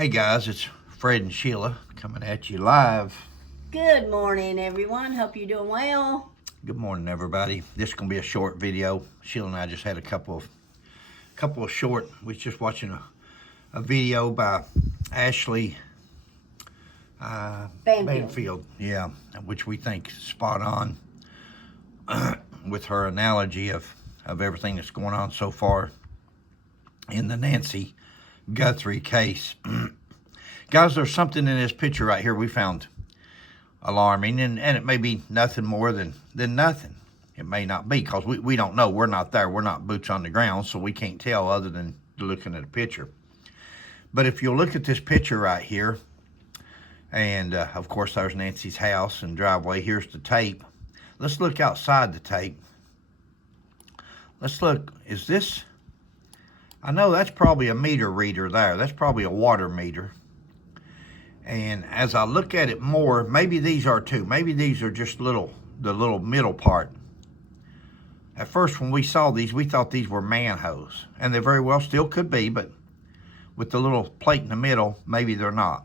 Hey guys, it's Fred and Sheila coming at you live. Good morning, everyone. Hope you're doing well. Good morning, everybody. This is gonna be a short video. Sheila and I just had a couple of short. We was just watching a video by Ashley Banfield, yeah, which we think is spot on with her analogy of everything that's going on so far in the Nancy Guthrie case. Guys, there's something in this picture right here we found alarming, and it may be nothing more than nothing. It may not be, because we don't know. We're not there. We're not boots on the ground, so we can't tell other than looking at a picture. But if you'll look at this picture right here, and of course there's Nancy's house and driveway. Here's the tape. Let's look outside the tape. Let's look. Is this... I know that's probably a meter reader there. That's probably a water meter. And as I look at it more, maybe these are too. Maybe these are just the little middle part. At first, when we saw these, we thought these were manholes. And they very well still could be, but with the little plate in the middle, maybe they're not.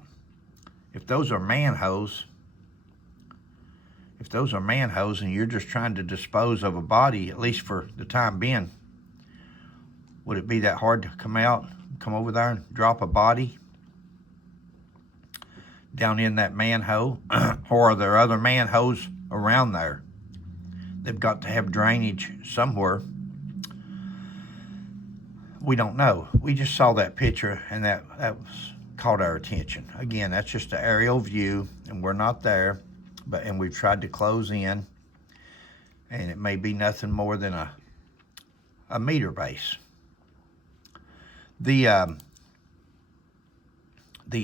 If those are manholes, and you're just trying to dispose of a body, at least for the time being, would it be that hard to come over there and drop a body down in that manhole? Or are there other manholes around there? They've got to have drainage somewhere. We don't know. We just saw that picture, and that was caught our attention. Again, that's just an aerial view, and we're not there, and we've tried to close in, and it may be nothing more than a meter base. The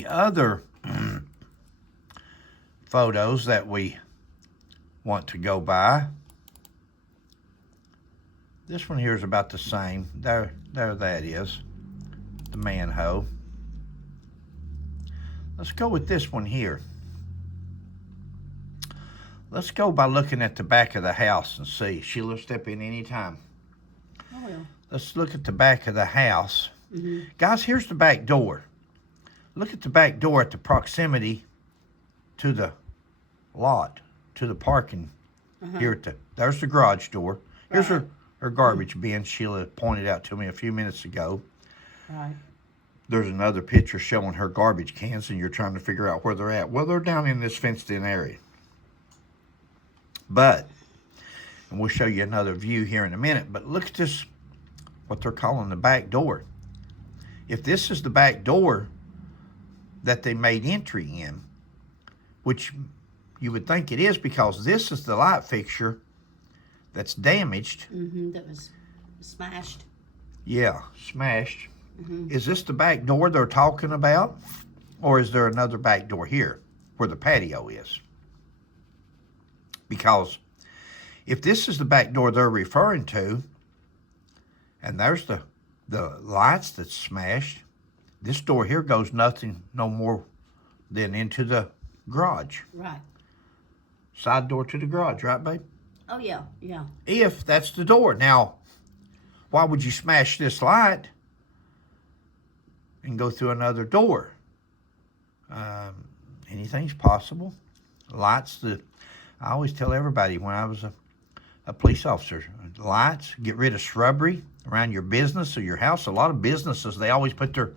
other photos that we want to go by, this one here is about the same. There that is, the manhole. Let's go with this one here. Let's go by looking at the back of the house and see. Sheila, step in anytime. Oh, yeah. Let's look at the back of the house. Mm-hmm. Guys, here's the back door. Look at the back door at the proximity to the lot, to the parking. Here there's the garage door. Here's her garbage bin Sheila pointed out to me a few minutes ago. Right. There's another picture showing her garbage cans, and you're trying to figure out where they're at. Well, they're down in this fenced-in area. But, and we'll show you another view here in a minute, but look at this, what they're calling the back door. If this is the back door that they made entry in, which you would think it is, because this is the light fixture that's damaged. That was smashed. Yeah, smashed. Is this the back door they're talking about? Or is there another back door here where the patio is? Because if this is the back door they're referring to, and there's the lights that's smashed, this door here goes no more than into the garage. Right. Side door to the garage, right, babe? Oh, yeah, yeah. If that's the door. Now, why would you smash this light and go through another door? Anything's possible. Lights, I always tell everybody when I was a police officer, lights, get rid of shrubbery around your business or your house. A lot of businesses, they always put their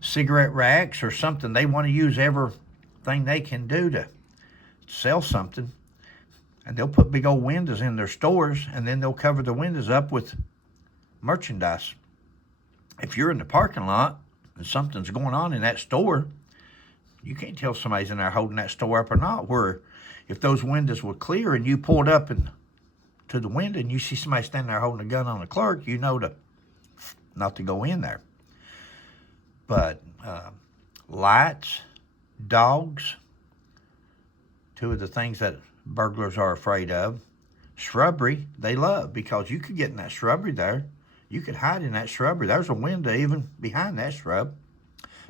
cigarette racks or something. They want to use everything they can do to sell something. And they'll put big old windows in their stores, and then they'll cover the windows up with merchandise. If you're in the parking lot and something's going on in that store, you can't tell if somebody's in there holding that store up or not. Where if those windows were clear and you pulled up to the window and you see somebody standing there holding a gun on a clerk, you know not to go in there. But lights, dogs, two of the things that burglars are afraid of. Shrubbery, they love, because you could get in that shrubbery there. You could hide in that shrubbery. There's a window even behind that shrub.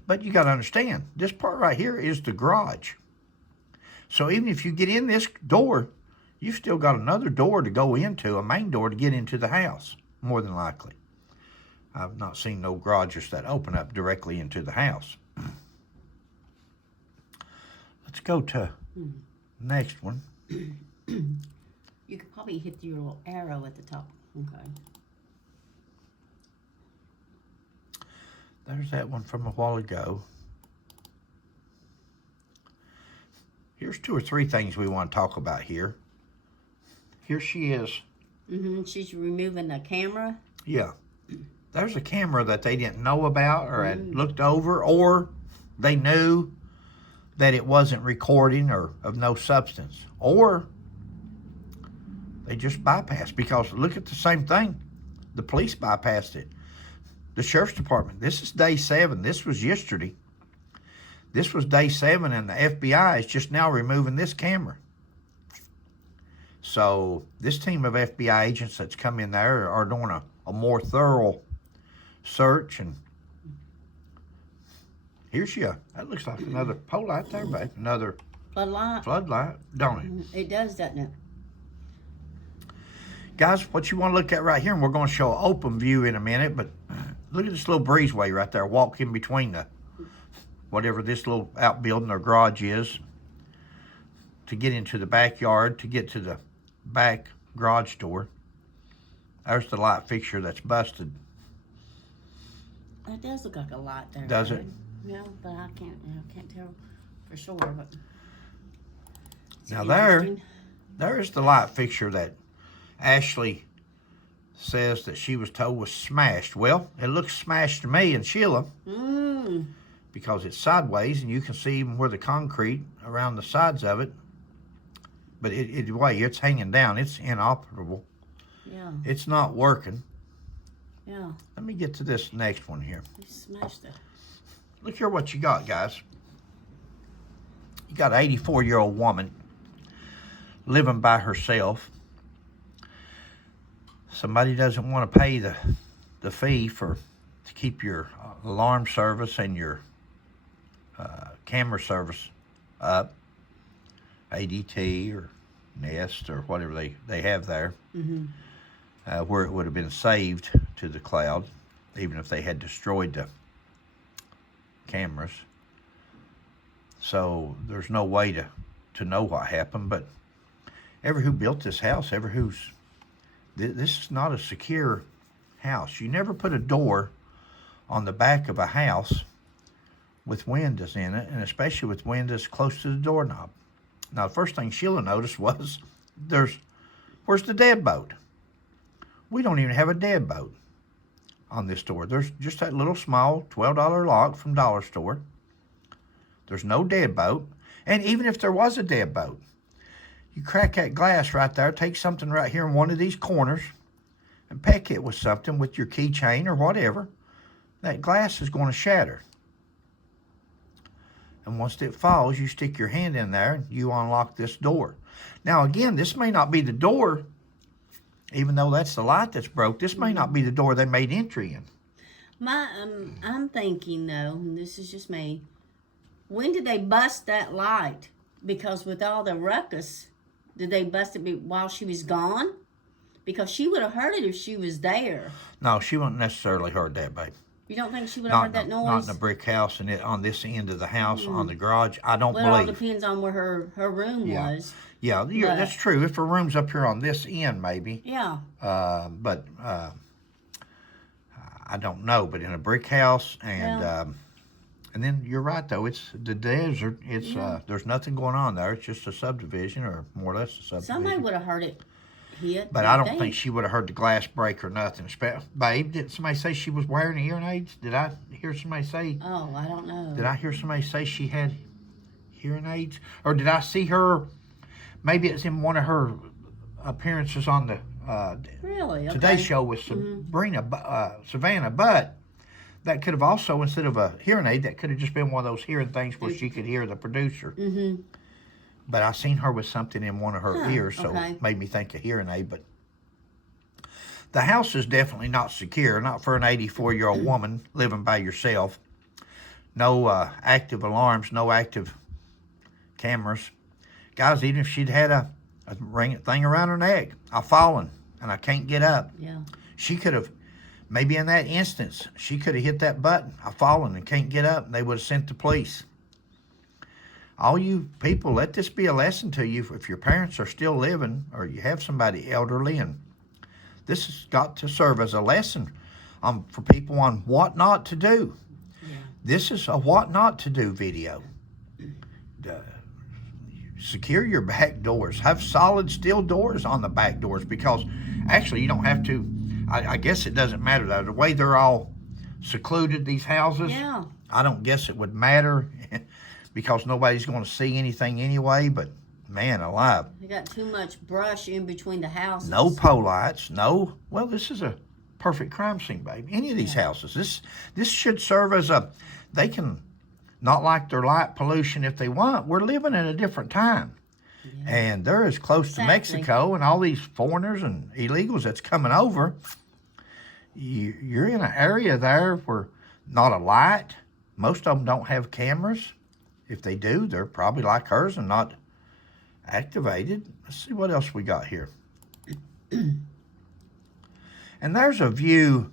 But you got to understand, this part right here is the garage. So even if you get in this door, you've still got another door to go into, a main door to get into the house, more than likely. I've not seen no garages that open up directly into the house. Let's go to next one. You could probably hit your little arrow at the top. Okay. There's that one from a while ago. Here's 2 or 3 things we want to talk about here. Here she is. She's removing the camera. Yeah. There's a camera that they didn't know about or had looked over, or they knew that it wasn't recording or of no substance, or they just bypassed, because look at the same thing. The police bypassed it. The sheriff's department. This is day 7. This was yesterday. This was day 7, and the FBI is just now removing this camera. So this team of FBI agents that's come in there are doing a more thorough search. And here's she. That looks like another pole light there, babe. Another floodlight, don't it? It does, doesn't it? Guys, what you want to look at right here, and we're going to show an open view in a minute, but look at this little breezeway right there. Walk in between the whatever this little outbuilding or garage is to get into the backyard, to get to the back garage door. There's the light fixture that's busted. It does look like a light there. Does right? it? Yeah, but I can't tell for sure. But Now there's the light fixture that Ashley says that she was told was smashed. Well, it looks smashed to me and Sheila because it's sideways, and you can see even where the concrete around the sides of it. But it's hanging down. It's inoperable. Yeah. It's not working. Yeah. Let me get to this next one here. You smashed it. Look here what you got, guys. You got an 84-year-old woman living by herself. Somebody doesn't want to pay the fee to keep your alarm service and your camera service up. ADT or Nest or whatever they have there, where it would have been saved to the cloud, even if they had destroyed the cameras. So there's no way to know what happened, but who built this house, this is not a secure house. You never put a door on the back of a house with windows in it, and especially with windows close to the doorknob. Now, the first thing Sheila noticed was, where's the deadbolt? We don't even have a deadbolt on this door. There's just that little small $12 lock from Dollar Store. There's no deadbolt. And even if there was a deadbolt, you crack that glass right there, take something right here in one of these corners, and peck it with something, with your keychain or whatever. That glass is going to shatter. And once it falls, you stick your hand in there and you unlock this door. Now, again, this may not be the door, even though that's the light that's broke. This may not be the door they made entry in. I'm thinking, though, and this is just me, when did they bust that light? Because with all the ruckus, did they bust it while she was gone? Because she would have heard it if she was there. No, she wouldn't necessarily heard that, babe. You don't think she would have heard that noise? Not in a brick house and on this end of the house, on the garage. I don't believe. Well, it all depends on where her room was. Yeah, that's true. If her room's up here on this end, maybe. Yeah. But I don't know. But in a brick house, and then you're right though. It's the desert. It's there's nothing going on there. It's just a subdivision, or more or less a subdivision. Somebody would have heard it hit. But I don't think she would have heard the glass break or nothing. Babe, did somebody say she was wearing hearing aids? Did I hear somebody say? Oh, I don't know. Did I hear somebody say she had hearing aids? Or did I see her, maybe it's in one of her appearances on the Today Show with Savannah, but that could have also, instead of a hearing aid, that could have just been one of those hearing things where she could hear the producer. But I seen her with something in one of her ears, so it made me think of hearing aid. But the house is definitely not secure, not for an 84-year-old woman living by yourself. No active alarms, no active cameras. Guys, even if she'd had a ring thing around her neck, I've fallen and I can't get up. Yeah. She could have, maybe in that instance, she could have hit that button. I've fallen and can't get up, and they would have sent the police. all you people, let this be a lesson to you. If your parents are still living or you have somebody elderly, and this has got to serve as a lesson for people on what not to do. Yeah. This is a what not to do video. Secure your back doors. Have solid steel doors on the back doors, because actually you don't have to. I guess it doesn't matter though. The way they're all secluded, these houses, Yeah. I don't guess it would matter because nobody's going to see anything anyway. But man alive, You got too much brush in between the houses. no pole lights, no. Well, this is a perfect crime scene, baby. Any of these houses, this should serve as a. They can not like their light pollution if they want. We're living in a different time. Yeah. And they're as close to Mexico and all these foreigners and illegals that's coming over. You're in an area there where not a light. Most of them don't have cameras. If they do, they're probably like hers and not activated. Let's see what else we got here. And there's a view.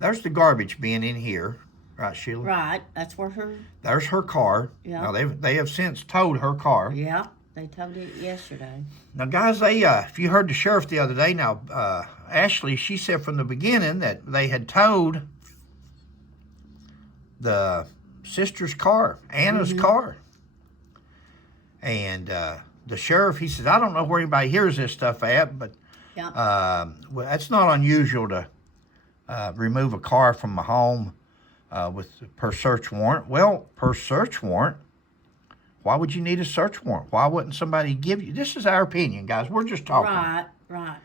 There's the garbage bin in here. Right, Sheila? Right. That's where her. There's her car. Yeah. Now, they have since towed her car. Yeah. They towed it yesterday. Now, guys, if you heard the sheriff the other day, Ashley, she said from the beginning that they had towed the sister's car, Anna's car. And the sheriff, he says, I don't know where anybody hears this stuff at, but Yeah. well, that's not unusual to remove a car from a home per search warrant. Well, per search warrant, why would you need a search warrant? Why wouldn't somebody give you? This is our opinion, guys. We're just talking. Right. Right.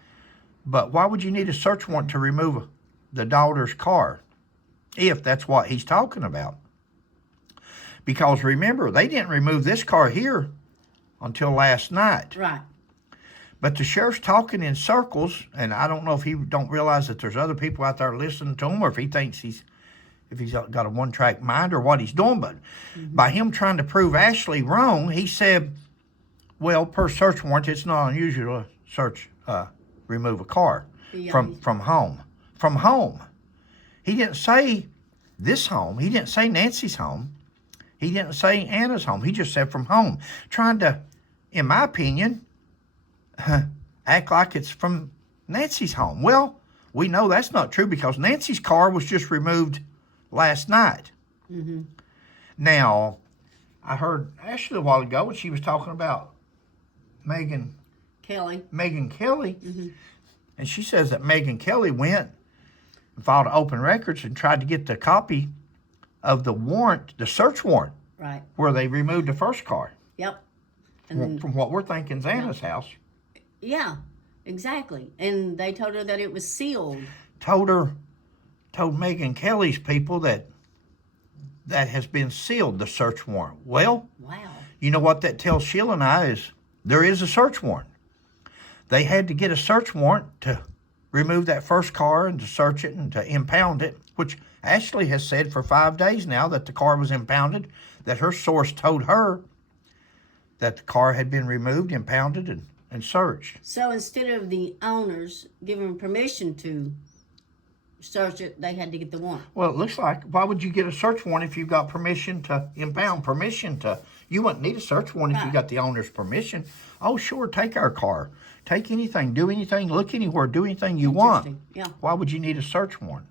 But why would you need a search warrant to remove the daughter's car, if that's what he's talking about? Because remember, they didn't remove this car here until last night. Right. But the sheriff's talking in circles, and I don't know if he don't realize that there's other people out there listening to him, or if he thinks he's got a one-track mind or what he's doing. But by him trying to prove Ashley wrong, he said, well, per search warrant, it's not unusual to remove a car from home. From home. He didn't say this home. He didn't say Nancy's home. He didn't say Anna's home. He just said from home. Trying to, in my opinion, act like it's from Nancy's home. Well, we know that's not true because Nancy's car was just removed last night. Mm-hmm. Now, I heard Ashley a while ago when she was talking about Megan Kelly, Mm-hmm. and she says that Megan Kelly went and filed open records and tried to get the copy of the warrant, the search warrant, Right. where they removed the first car. Yep. And then, From what we're thinking is Anna's house. yeah, exactly. And they told her that it was sealed. Told Megan Kelly's people that has been sealed, the search warrant. Well, Wow. you know what that tells Sheila and I is there is a search warrant. They had to get a search warrant to remove that first car and to search it and to impound it, which Ashley has said for 5 days now that the car was impounded, that her source told her that the car had been removed, impounded, and searched. So instead of the owners giving permission to search it, they had to get the warrant. Well, it looks like, why would you get a search warrant if you've got permission to impound, you wouldn't need a search warrant if you Right. got the owner's permission. Oh, sure, take our car. Take anything, do anything, look anywhere, do anything you want. Interesting. Yeah. Why would you need a search warrant?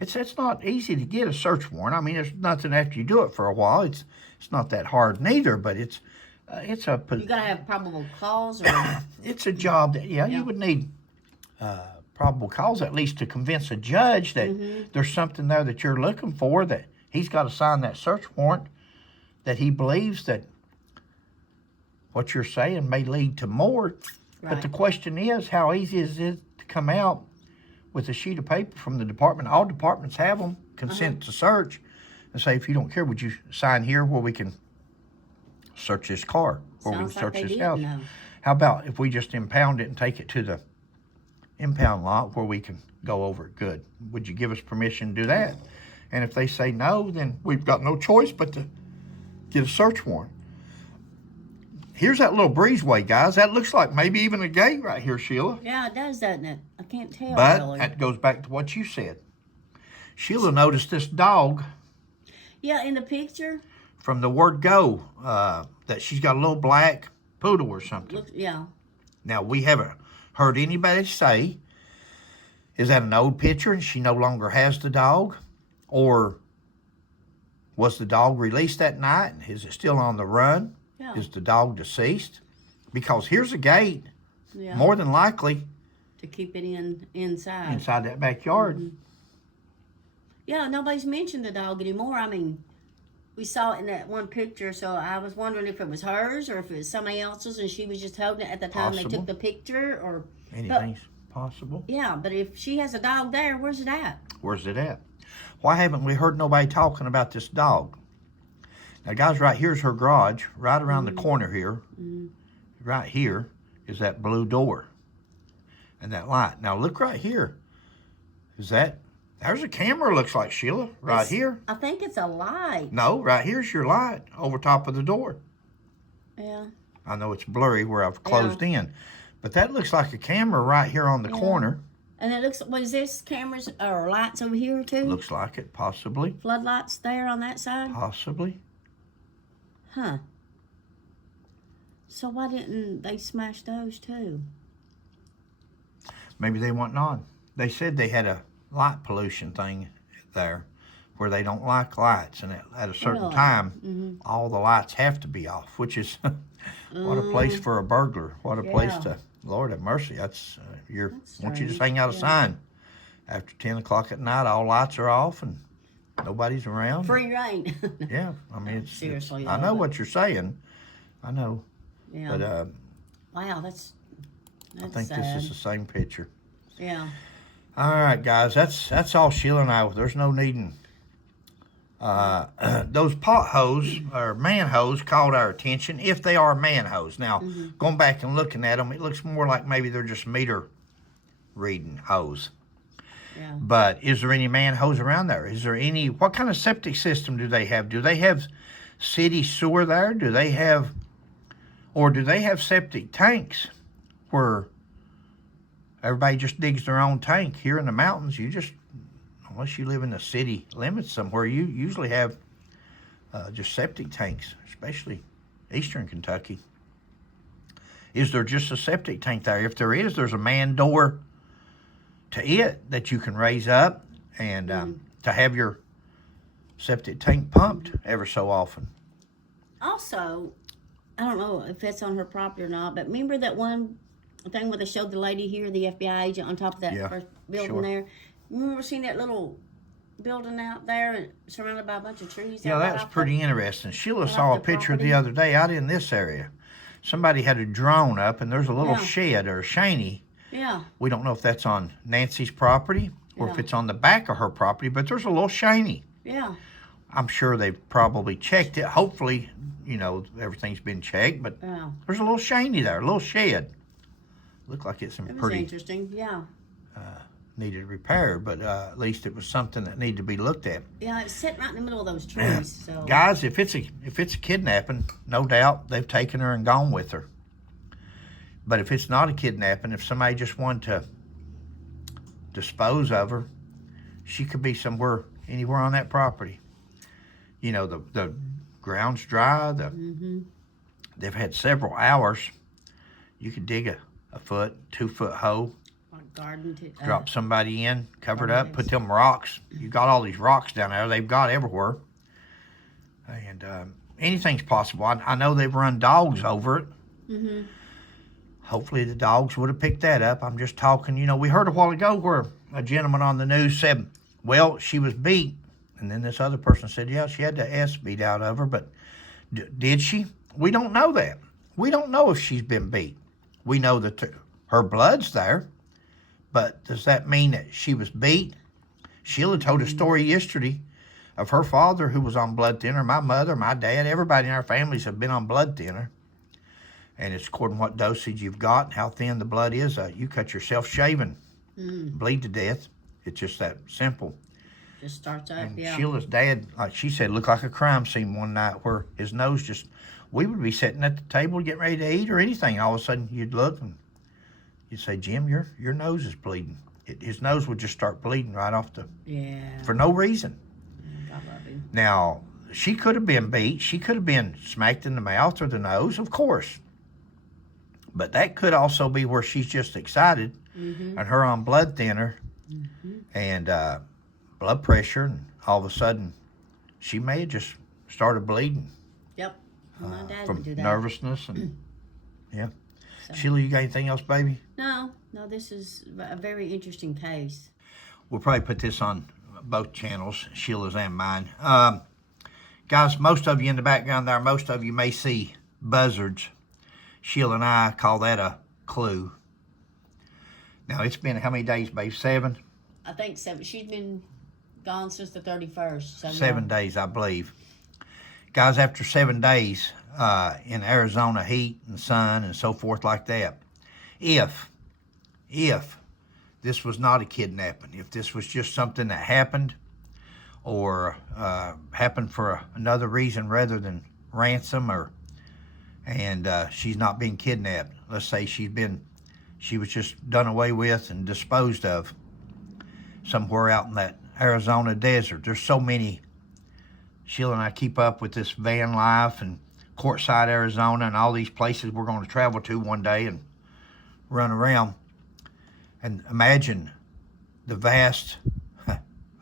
It's not easy to get a search warrant. I mean, there's nothing after you do it for a while. It's not that hard neither, but it's a You gotta have probable cause, or it's a job that you would need probable cause at least to convince a judge that there's something there that you're looking for, that he's got to sign that search warrant, that he believes that what you're saying may lead to more. But the question is, how easy is it to come out with a sheet of paper from the department? All departments have them, consent to search, and say, if you don't care, would you sign here where we can search this car, where we can Sounds like search they this did house? know. How about if we just impound it and take it to the impound lot where we can go over it? Good. Would you give us permission to do that? And if they say no, then we've got no choice but to get a search warrant. Here's that little breezeway, guys. That looks like maybe even a gate right here, Sheila. yeah, it does, doesn't it? I can't tell. But really. that goes back to what you said. Sheila noticed this dog Yeah, in the picture. from the word go, that she's got a little black poodle or something. Yeah. Now, we haven't heard anybody say, is that an old picture and she no longer has the dog? Or was the dog released that night? Is it still on the run? Yeah. Is the dog deceased? Because here's a gate, Yeah. more than likely, to keep it inside. Inside that backyard. Mm-hmm. Yeah, nobody's mentioned the dog anymore. I mean, we saw it in that one picture, so I was wondering if it was hers or if it was somebody else's and she was just holding it at the time Possible. they took the picture. Or Anything's possible. Yeah, but if she has a dog there, where's it at? Where's it at? Why haven't we heard nobody talking about this dog? Now, guys, right here's her garage. Right around the corner here, right here, is that blue door and that light. Now, look right here. There's a camera, looks like, Sheila, right here. I think it's a light. No, right here's your light over top of the door. Yeah. I know it's blurry where I've closed in, but that looks like a camera right here on the corner. And it looks, was this cameras or lights over here too? Looks like it, possibly. Floodlights there on that side? Possibly. Huh. So why didn't they smash those too? Maybe they weren't on. They said they had a light pollution thing there where they don't like lights, and at a certain time all the lights have to be off, which is what a place for a burglar. What a place to, Lord have mercy. That's once you just hang out a sign after 10 o'clock at night, all lights are off and nobody's around. Free reign. Yeah, I mean, seriously, I know what you're saying. I know. Yeah. But wow, that's I think sad. this is the same picture. Yeah. All right, guys, that's all Sheila and I. There's no needing. Those potholes or manholes caught our attention, if they are manholes. Now, going back and looking at them, it looks more like maybe they're just meter reading hose. Yeah. But is there any manholes around there? Is there any? What kind of septic system do they have? Do they have city sewer there? Do they have septic tanks where everybody just digs their own tank? Here in the mountains, unless you live in the city limits somewhere, you usually have just septic tanks, especially eastern Kentucky. Is there just a septic tank there? If there is, there's a man door to it that you can raise up and to have your septic tank pumped ever so often. Also, I don't know if it's on her property or not, but remember that one thing where they showed the lady here, the FBI agent, on top of that first building there? Remember seeing that little building out there surrounded by a bunch of trees? Yeah, that was pretty interesting. Sheila saw a picture the other day out in this area. Somebody had a drone up, and there's a little shed or a shanty. Yeah. We don't know if that's on Nancy's property or if it's on the back of her property, but there's a little shanty. Yeah. I'm sure they've probably checked it. Hopefully, everything's been checked, but there's a little shanty there, a little shed. Looked like it's pretty interesting, needed repair, but at least it was something that needed to be looked at. Yeah, it's sitting right in the middle of those trees. So guys, if it's a kidnapping, no doubt they've taken her and gone with her. But if it's not a kidnapping, if somebody just wanted to dispose of her, she could be anywhere on that property. The ground's dry. They've had several hours. You could dig a 2-foot hole, garden drop somebody in, cover it up, put them rocks. You got all these rocks down there. They've got everywhere, and anything's possible. I know they've run dogs over it. Hopefully the dogs would have picked that up. I'm just talking. We heard a while ago where a gentleman on the news said, well, she was beat. And then this other person said, yeah, she had the S beat out of her. But did she? We don't know that. We don't know if she's been beat. We know that her blood's there. But does that mean that she was beat? Sheila told a story yesterday of her father who was on blood thinner. My mother, my dad, everybody in our families have been on blood thinner. And it's according to what dosage you've got and how thin the blood is. You cut yourself shaving, bleed to death. It's just that simple. Just starts up, and Sheila's dad, like she said, looked like a crime scene one night where his nose we would be sitting at the table getting ready to eat or anything. All of a sudden you'd look and you'd say, Jim, your nose is bleeding. His nose would just start bleeding right off for no reason. God love him. Now, she could have been beat. She could have been smacked in the mouth or the nose, of course. But that could also be where she's just excited and her on blood thinner and blood pressure, and all of a sudden she may have just started bleeding. Yep. My dad From would do that. nervousness and yeah. So. Sheila, you got anything else, baby? No, this is a very interesting case. We'll probably put this on both channels, Sheila's and mine. Guys, most of you in the background there, most of you may see buzzards. Sheila and I call that a clue. Now, it's been how many days, babe? 7? I think 7. She's been gone since the 31st. So 7 days, I believe. Guys, after 7 days in Arizona heat and sun and so forth like that, if this was not a kidnapping, if this was just something that happened or happened for another reason rather than ransom, and she's not being kidnapped, let's say she was just done away with and disposed of somewhere out in that Arizona desert. There's so many. Sheila and I keep up with this van life and Quartzsite, Arizona, and all these places we're going to travel to one day and run around. And imagine the vast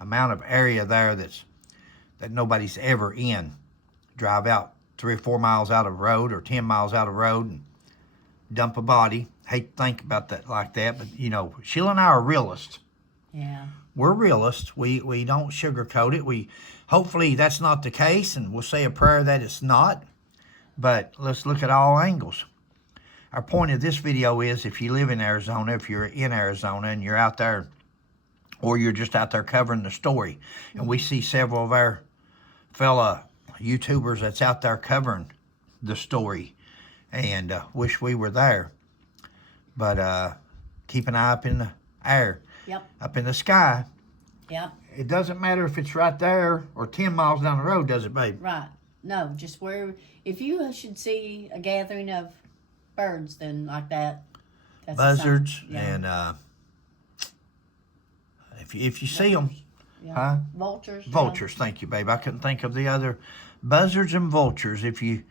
amount of area there that nobody's ever in. Drive out 3 or 4 miles out of road or 10 miles out of road and dump a body. Hate to think about that like that, but you know, Sheila and I are realists. Yeah. We're realists. We don't sugarcoat it. Hopefully that's not the case, and we'll say a prayer that it's not. But let's look at all angles. Our point of this video is, if you live in Arizona, if you're in Arizona and you're out there, or you're just out there covering the story, and we see several of our fella YouTubers that's out there covering the story, and wish we were there. But keep an eye up in the air. Yep. Up in the sky. Yep. It doesn't matter if it's right there or 10 miles down the road, does it, babe? Right. No, just where, if you should see a gathering of birds, then like that. That's buzzards a sign. Yeah. and if you see them, Yeah. huh? Vultures. Vultures. Thank you, babe. I couldn't think of the other. Buzzards and vultures. If you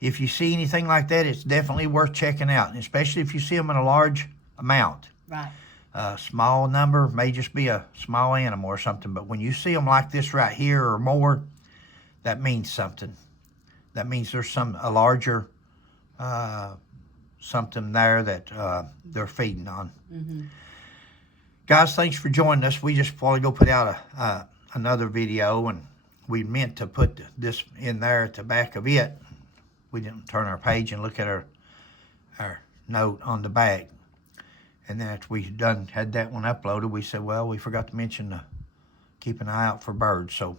see anything like that, it's definitely worth checking out, especially if you see them in a large amount. Right. A small number may just be a small animal or something, but when you see them like this right here or more, that means something. That means there's a larger something there that they're feeding on. Mm-hmm. Guys, thanks for joining us. We just probably go put out another video, and we meant to put this in there at the back of it. We didn't turn our page and look at our note on the back. And then after we had that one uploaded, we said, well, we forgot to mention keep an eye out for birds. So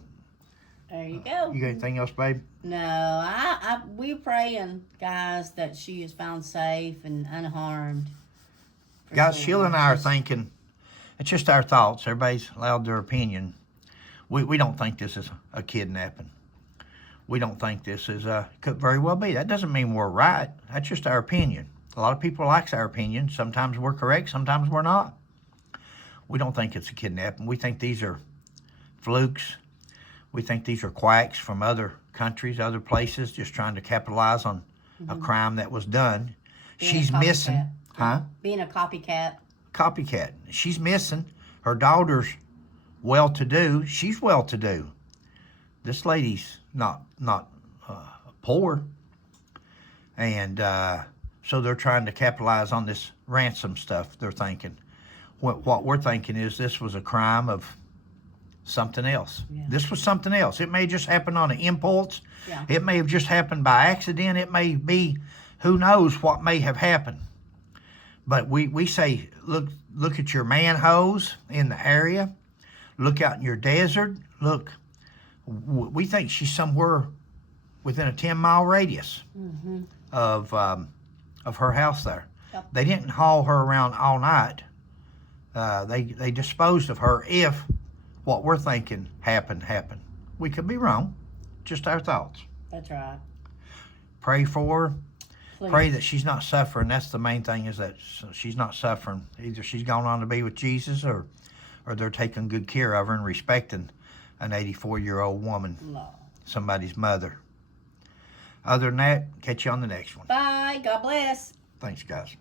there you go. You got anything else, babe? No, we're praying, guys, that she is found safe and unharmed. Guys, Sheila and I are thinking, it's just our thoughts. Everybody's allowed their opinion. We don't think this is a kidnapping. We don't think this is could very well be. That doesn't mean we're right. That's just our opinion. A lot of people likes our opinion. Sometimes we're correct, sometimes we're not. We don't think it's a kidnapping. We think these are flukes. We think these are quacks from other countries, other places, just trying to capitalize on a crime that was done. She's missing. Huh? Being a copycat. Copycat. She's missing. Her daughter's well-to-do. She's well-to-do. This lady's not poor. And so they're trying to capitalize on this ransom stuff, they're thinking. What we're thinking is this was a crime of something else. Yeah. This was something else. It may just happen on an impulse. Yeah. It may have just happened by accident. It may be, who knows what may have happened. But we say, look at your manholes in the area. Look out in your desert. Look, we think she's somewhere within a 10-mile radius of her house there. Yep. They didn't haul her around all night. They disposed of her if what we're thinking happened. We could be wrong. Just our thoughts. That's right. Pray for her. Please. Pray that she's not suffering. That's the main thing, is that she's not suffering. Either she's gone on to be with Jesus, or they're taking good care of her and respecting an 84-year-old woman. No. somebody's mother. Other than that, catch you on the next one. Bye. God bless. Thanks, guys.